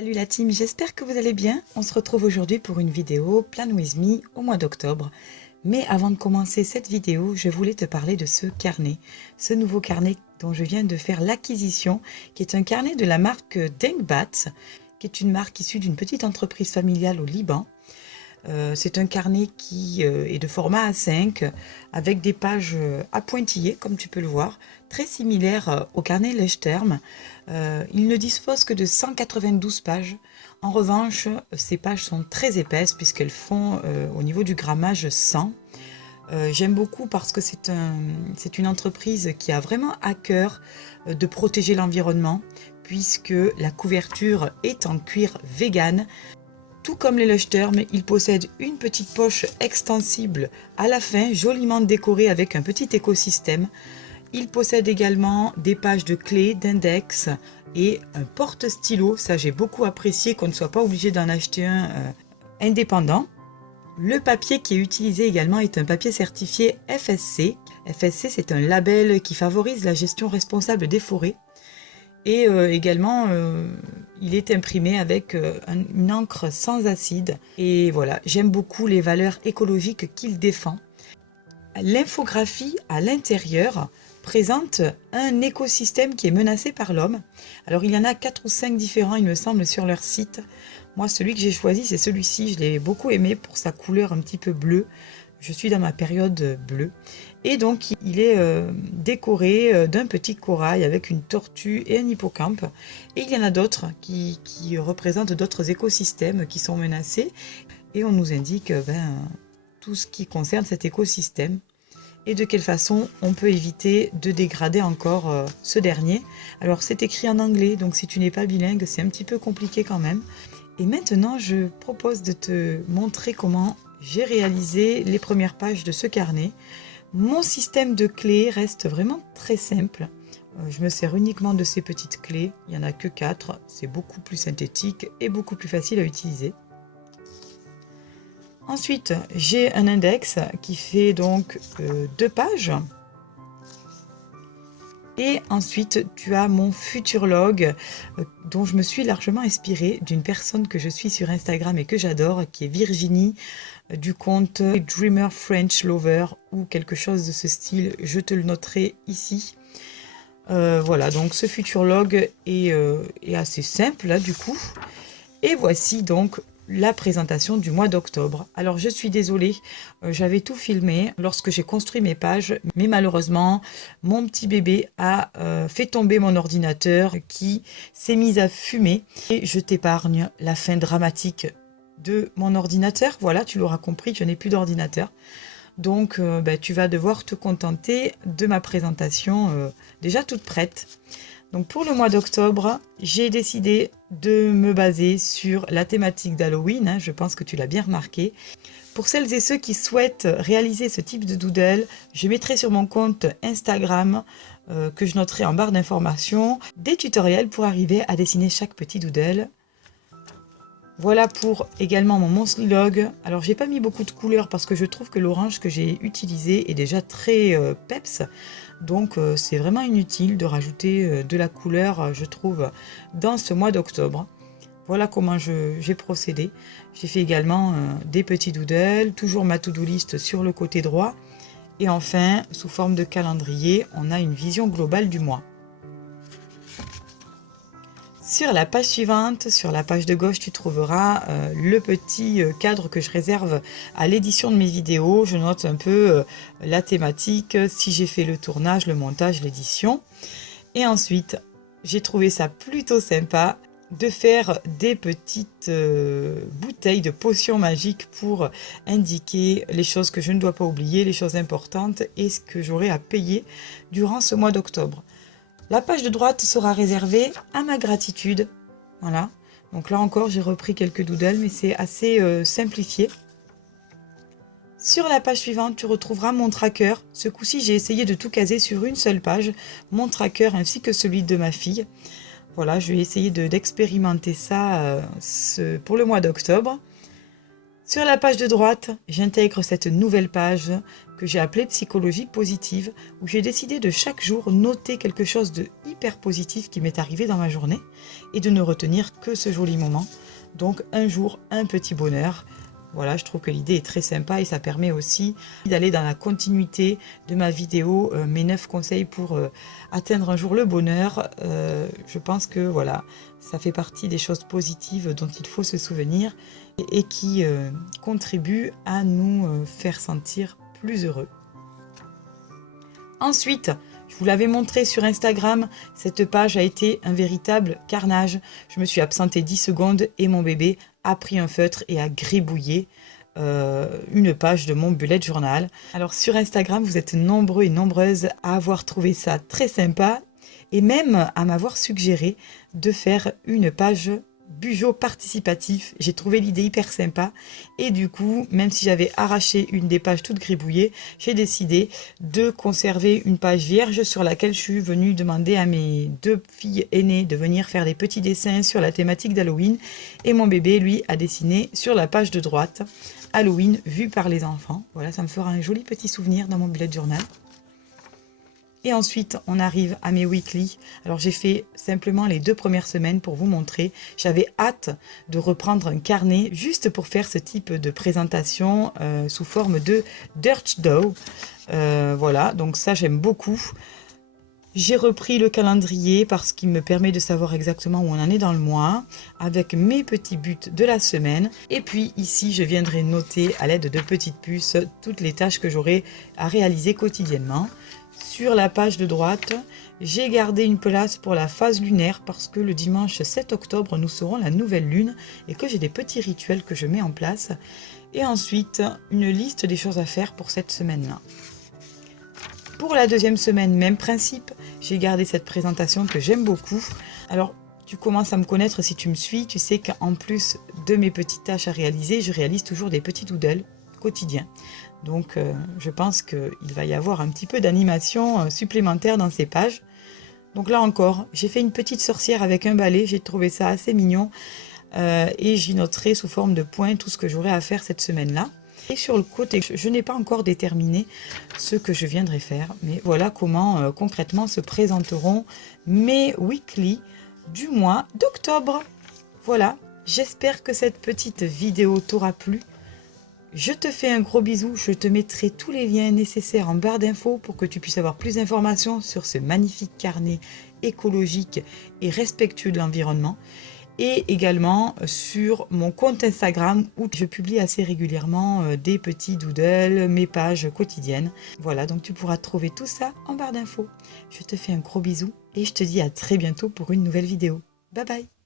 Salut la team, j'espère que vous allez bien. On se retrouve aujourd'hui pour une vidéo Plan With Me au mois d'octobre. Mais avant de commencer cette vidéo, je voulais te parler de ce carnet. Ce nouveau carnet dont je viens de faire l'acquisition, qui est un carnet de la marque Dengbat, qui est une marque issue d'une petite entreprise familiale au Liban. C'est un carnet qui est de format A5 avec des pages à pointillés, comme tu peux le voir, très similaire au carnet Leuchtturm. Il ne dispose que de 192 pages. En revanche, ces pages sont très épaisses puisqu'elles font au niveau du grammage 100. J'aime beaucoup parce que c'est une entreprise qui a vraiment à cœur de protéger l'environnement puisque la couverture est en cuir vegan. Tout comme les Leuchtturm, il possède une petite poche extensible à la fin, joliment décorée avec un petit écosystème. Il possède également des pages de clés, d'index et un porte-stylo. Ça, j'ai beaucoup apprécié qu'on ne soit pas obligé d'en acheter un indépendant. Le papier qui est utilisé également est un papier certifié FSC. FSC, c'est un label qui favorise la gestion responsable des forêts. Et également, il est imprimé avec une encre sans acide. Et voilà, j'aime beaucoup les valeurs écologiques qu'il défend. L'infographie à l'intérieur présente un écosystème qui est menacé par l'homme. Alors il y en a 4 ou 5 différents, il me semble, sur leur site. Moi, celui que j'ai choisi, c'est celui-ci. Je l'ai beaucoup aimé pour sa couleur un petit peu bleue. Je suis dans ma période bleue. Et donc, il est décoré d'un petit corail avec une tortue et un hippocampe. Et il y en a d'autres qui représentent d'autres écosystèmes qui sont menacés. Et on nous indique tout ce qui concerne cet écosystème et de quelle façon on peut éviter de dégrader encore ce dernier. Alors, c'est écrit en anglais, donc si tu n'es pas bilingue, c'est un petit peu compliqué quand même. Et maintenant, je propose de te montrer comment j'ai réalisé les premières pages de ce carnet. Mon système de clés reste vraiment très simple. Je me sers uniquement de ces petites clés. Il n'y en a que 4. C'est beaucoup plus synthétique et beaucoup plus facile à utiliser. Ensuite, j'ai un index qui fait donc 2 pages. Et ensuite, tu as mon futurlog dont je me suis largement inspirée d'une personne que je suis sur Instagram et que j'adore, qui est Virginie, du compte Dreamer French Lover ou quelque chose de ce style. Je te le noterai ici. Voilà, donc ce futurlog est assez simple là du coup. Et voici donc la présentation du mois d'octobre. Alors je suis désolée, j'avais tout filmé lorsque j'ai construit mes pages, mais malheureusement mon petit bébé a fait tomber mon ordinateur qui s'est mis à fumer. Et je t'épargne la fin dramatique de mon ordinateur. Voilà, tu l'auras compris, je n'ai plus d'ordinateur. Donc tu vas devoir te contenter de ma présentation déjà toute prête. Donc pour le mois d'octobre, j'ai décidé de me baser sur la thématique d'Halloween, je pense que tu l'as bien remarqué. Pour celles et ceux qui souhaitent réaliser ce type de doodle, je mettrai sur mon compte Instagram, que je noterai en barre d'informations, des tutoriels pour arriver à dessiner chaque petit doodle. Voilà pour également mon Monthly Log. Alors j'ai pas mis beaucoup de couleurs parce que je trouve que l'orange que j'ai utilisé est déjà très peps. Donc c'est vraiment inutile de rajouter de la couleur, je trouve, dans ce mois d'octobre. Voilà comment j'ai procédé. J'ai fait également des petits doodles, toujours ma to-do list sur le côté droit. Et enfin, sous forme de calendrier, on a une vision globale du mois. Sur la page suivante, sur la page de gauche, tu trouveras le petit cadre que je réserve à l'édition de mes vidéos. Je note un peu la thématique, si j'ai fait le tournage, le montage, l'édition. Et ensuite, j'ai trouvé ça plutôt sympa de faire des petites bouteilles de potions magiques pour indiquer les choses que je ne dois pas oublier, les choses importantes et ce que j'aurai à payer durant ce mois d'octobre. La page de droite sera réservée à ma gratitude. Voilà. Donc là encore, j'ai repris quelques doodles, mais c'est assez simplifié. Sur la page suivante, tu retrouveras mon tracker. Ce coup-ci, j'ai essayé de tout caser sur une seule page. Mon tracker ainsi que celui de ma fille. Voilà, je vais essayer d'expérimenter ça pour le mois d'octobre. Sur la page de droite, j'intègre cette nouvelle page que j'ai appelée psychologie positive, où j'ai décidé de chaque jour noter quelque chose de hyper positif qui m'est arrivé dans ma journée et de ne retenir que ce joli moment. Donc un jour, un petit bonheur. Voilà, je trouve que l'idée est très sympa et ça permet aussi d'aller dans la continuité de ma vidéo, mes 9 conseils pour atteindre un jour le bonheur. Je pense que voilà, ça fait partie des choses positives dont il faut se souvenir et qui contribuent à nous faire sentir plus heureux. Ensuite, je vous l'avais montré sur Instagram, cette page a été un véritable carnage. Je me suis absentée 10 secondes et mon bébé a pris un feutre et a gribouillé une page de mon bullet journal. Alors sur Instagram, vous êtes nombreux et nombreuses à avoir trouvé ça très sympa et même à m'avoir suggéré de faire une page Bugeot participatif. J'ai trouvé l'idée hyper sympa et du coup, même si j'avais arraché une des pages toutes gribouillées, j'ai décidé de conserver une page vierge sur laquelle je suis venue demander à mes 2 filles aînées de venir faire des petits dessins sur la thématique d'Halloween et mon bébé, lui, a dessiné sur la page de droite Halloween vu par les enfants. Voilà, ça me fera un joli petit souvenir dans mon bullet journal. Et ensuite, on arrive à mes weekly. Alors, j'ai fait simplement les 2 premières semaines pour vous montrer. J'avais hâte de reprendre un carnet juste pour faire ce type de présentation sous forme de Dirt Dough. Voilà, donc ça, j'aime beaucoup. J'ai repris le calendrier parce qu'il me permet de savoir exactement où on en est dans le mois, avec mes petits buts de la semaine. Et puis ici, je viendrai noter à l'aide de petites puces toutes les tâches que j'aurai à réaliser quotidiennement. Sur la page de droite, j'ai gardé une place pour la phase lunaire parce que le dimanche 7 octobre, nous serons la nouvelle lune et que j'ai des petits rituels que je mets en place. Et ensuite, une liste des choses à faire pour cette semaine-là. Pour la deuxième semaine, même principe, j'ai gardé cette présentation que j'aime beaucoup. Alors, tu commences à me connaître si tu me suis, tu sais qu'en plus de mes petites tâches à réaliser, je réalise toujours des petits doodles quotidiens. Donc, je pense qu'il va y avoir un petit peu d'animation supplémentaire dans ces pages. Donc là encore, j'ai fait une petite sorcière avec un balai, j'ai trouvé ça assez mignon. Et j'y noterai sous forme de points tout ce que j'aurai à faire cette semaine-là. Et sur le côté, je n'ai pas encore déterminé ce que je viendrai faire. Mais voilà comment concrètement se présenteront mes weekly du mois d'octobre. Voilà, j'espère que cette petite vidéo t'aura plu. Je te fais un gros bisou, je te mettrai tous les liens nécessaires en barre d'infos pour que tu puisses avoir plus d'informations sur ce magnifique carnet écologique et respectueux de l'environnement. Et également sur mon compte Instagram où je publie assez régulièrement des petits doodles, mes pages quotidiennes. Voilà, donc tu pourras trouver tout ça en barre d'infos. Je te fais un gros bisou et je te dis à très bientôt pour une nouvelle vidéo. Bye bye!